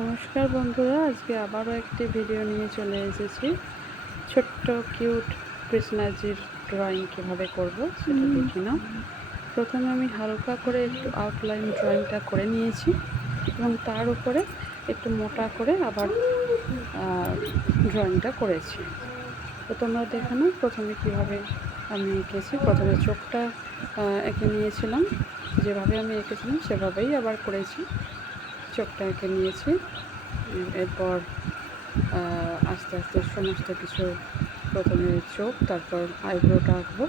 নমস্কার বন্ধুরা, আজকে আবারও একটি ভিডিও নিয়ে চলে এসেছি। ছোট্ট কিউট কৃষ্ণাজির ড্রয়িং কীভাবে করব সেটা দেখে নাও। প্রথমে আমি হালকা করে একটু আউটলাইন ড্রয়িংটা করে নিয়েছি এবং তার উপরে একটু মোটা করে আবার ড্রয়িংটা করেছি। তো তোমরা দেখে নাও প্রথমে কীভাবে আমি এঁকেছি। প্রথমে চোখটা এঁকে নিয়েছিলাম, যেভাবে আমি এঁকেছিলাম সেভাবেই আবার করেছি। চোখটা এঁকে নিয়েছি, এরপর আস্তে আস্তে সমস্ত কিছু, প্রথমে চোখ, তারপর আইব্রোটা আঁকবো।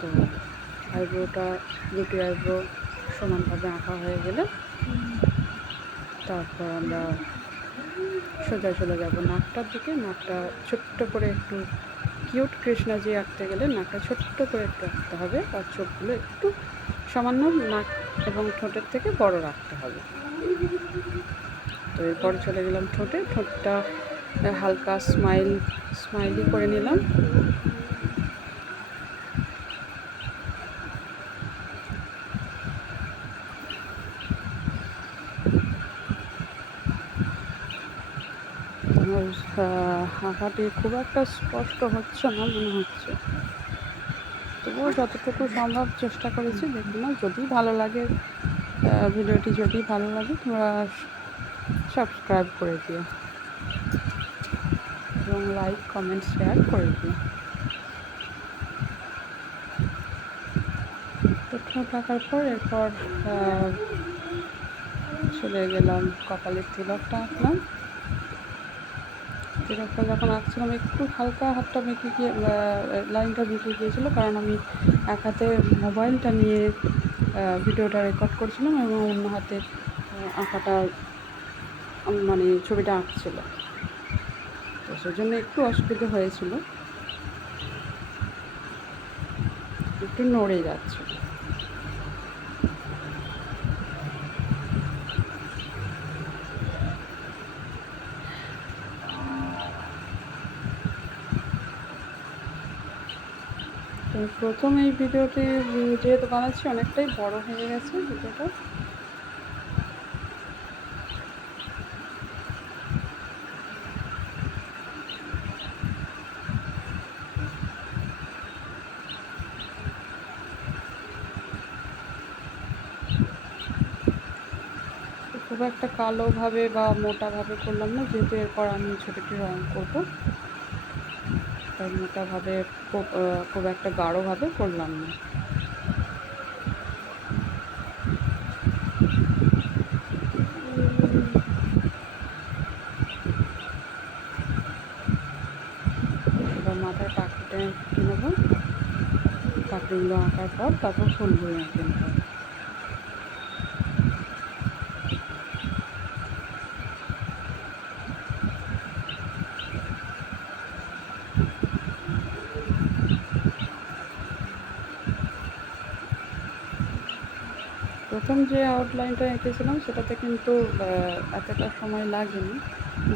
তো আইব্রোটা, দুটি আইব্রো সমানভাবে আঁকা হয়ে গেলে তারপর আমরা সোজা চলে যাব নাকটার দিকে। নাকটা ছোট্ট করে একটু, কিউট কৃষ্ণাজি আঁকতে গেলে নাকটা ছোট্ট করে একটু আঁকতে হবে, আর চোখগুলো একটু সামান্য নাক এবং ঠোঁটের থেকে বড় রাখতে হবে। তো এরপরে চলে গেলাম ঠোঁটে। ঠোঁটটা হালকা স্মাইলি করে নিলাম। আঁকাটি খুব একটা স্পষ্ট হচ্ছে না মনে হচ্ছে, তবুও যতটুকু সম্ভব চেষ্টা করেছি। দেখুন না, যদি ভালো লাগে ভিডিওটি, যদি ভালো লাগে তোমরা সাবস্ক্রাইব করে দিও এবং লাইক, কমেন্ট, শেয়ার করে দিও। তো ঠোঁট আঁকার পর এরপর চলে গেলাম কপালের তিলকটা আঁকলাম। তিলকটা যখন আঁকছিলাম একটু হালকা হাতটা বেঁকে গিয়ে, লাইনটা বেঁকে গিয়েছিলো, কারণ আমি এক হাতে মোবাইলটা নিয়ে ভিডিওটা রেকর্ড করছিলাম এবং অন্য হাতে আঁকাটা, মানে ছবিটা আঁকছিল। তো সেজন্য একটু অসুবিধা হয়েছিল, একটু নড়ে যাচ্ছিল। তো প্রথম এই ভিডিওটি যেহেতু বানাচ্ছি অনেকটাই বড় হয়ে গেছে ভিডিওটা। খুব একটা কালোভাবে বা মোটাভাবে করলাম না, যেহেতু এরপর আমি ছবিটি রঙ করবো, তাই মোটাভাবে খুব একটা গাঢ়ভাবে করলাম না। এবার মাথায় পাখিটা এঁকে নেবো। পাখিগুলো আঁকার পর তারপর ফুলগুলো এঁকে নেবো। প্রথম যে আউটলাইনটা এঁকেছিলাম সেটাতে কিন্তু এতটা সময় লাগেনি,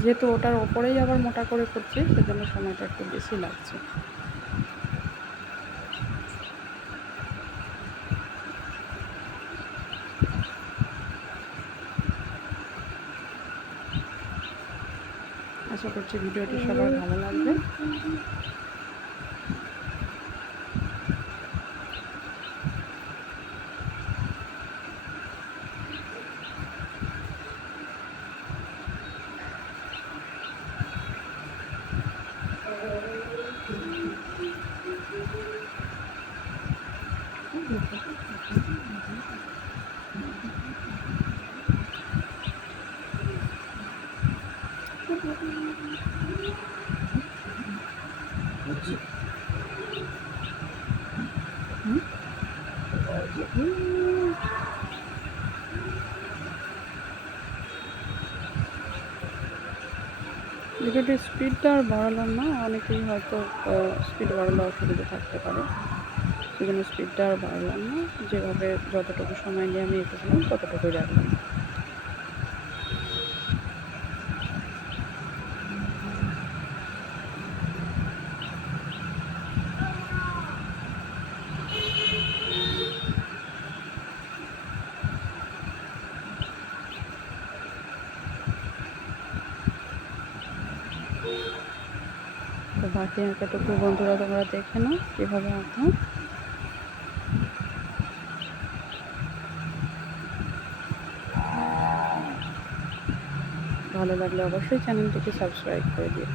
যেহেতু ওটার ওপরেই আবার মোটা করে করছি সেজন্য সময়টা একটু বেশি লাগছে। আশা করছি ভিডিওটি সবার ভালো লাগবে। ভিডিওটির স্পিডটা আর বাড়ালাম না, অনেকেই হয়তো স্পিড বাড়ালে অসুবিধা থাকতে পারে, সেজন্য স্পিডটা আর বাড়ালাম না। যেভাবে যতটুকু সময় নিয়ে আমি এঁকেছিলাম ততটুকুই রাখলাম। বাকি এতটুকু বন্ধুরা তোমরা দেখে নাও কীভাবে আঁকা। ভালো লাগলে অবশ্যই চ্যানেলটিকে সাবস্ক্রাইব করে দিও।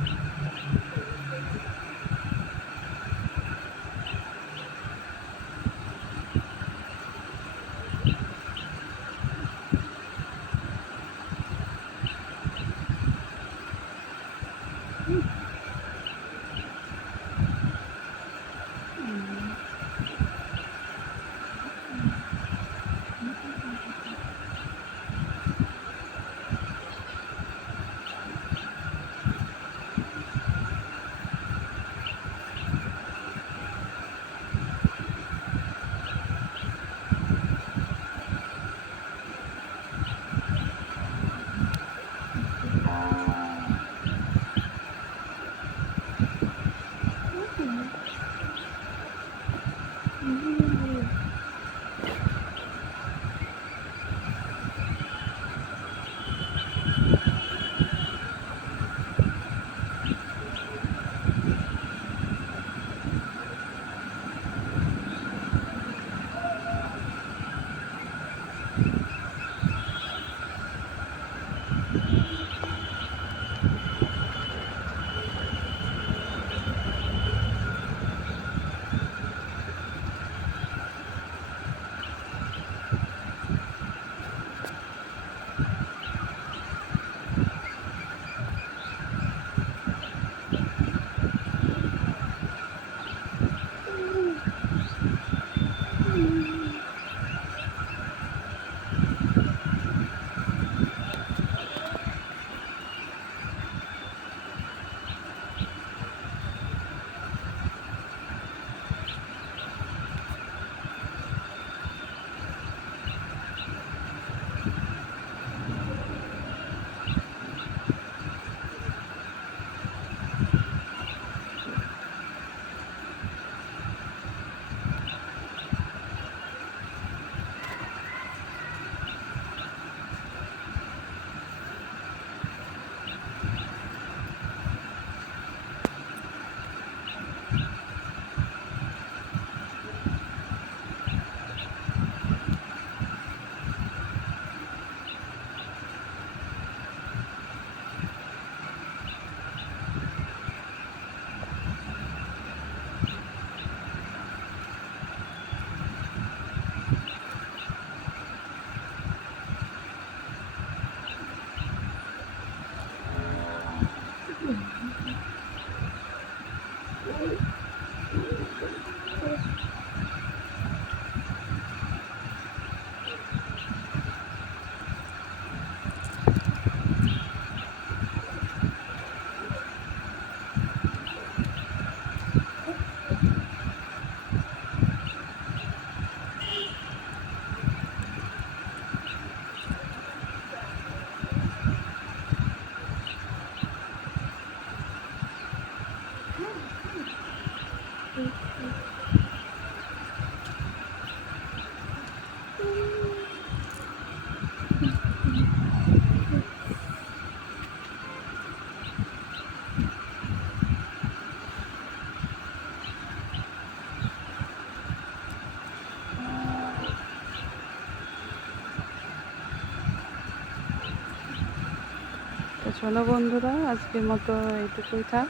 তো চলো বন্ধুরা, আজকের মতো এইটুকুই থাক।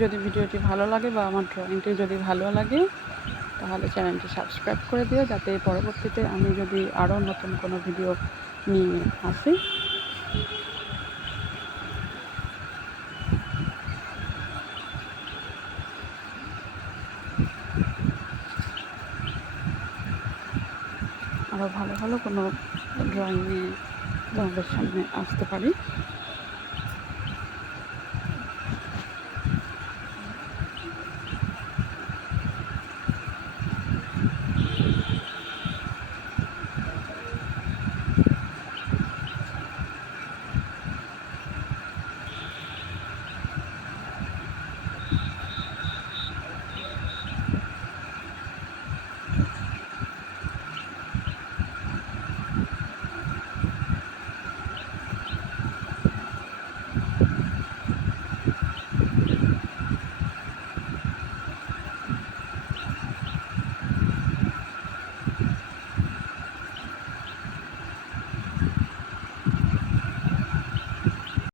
যদি ভিডিওটি ভালো লাগে বা আমার ড্রয়িংটি যদি ভালো লাগে তাহলে চ্যানেলটি সাবস্ক্রাইব করে দিও, যাতে পরবর্তীতে আমি যদি আরও নতুন কোনো ভিডিও নিয়ে আসি। আরও ভালো ভালো কোনো ড্রয়িং নিয়ে তোমাদের সামনে আসতে পারি।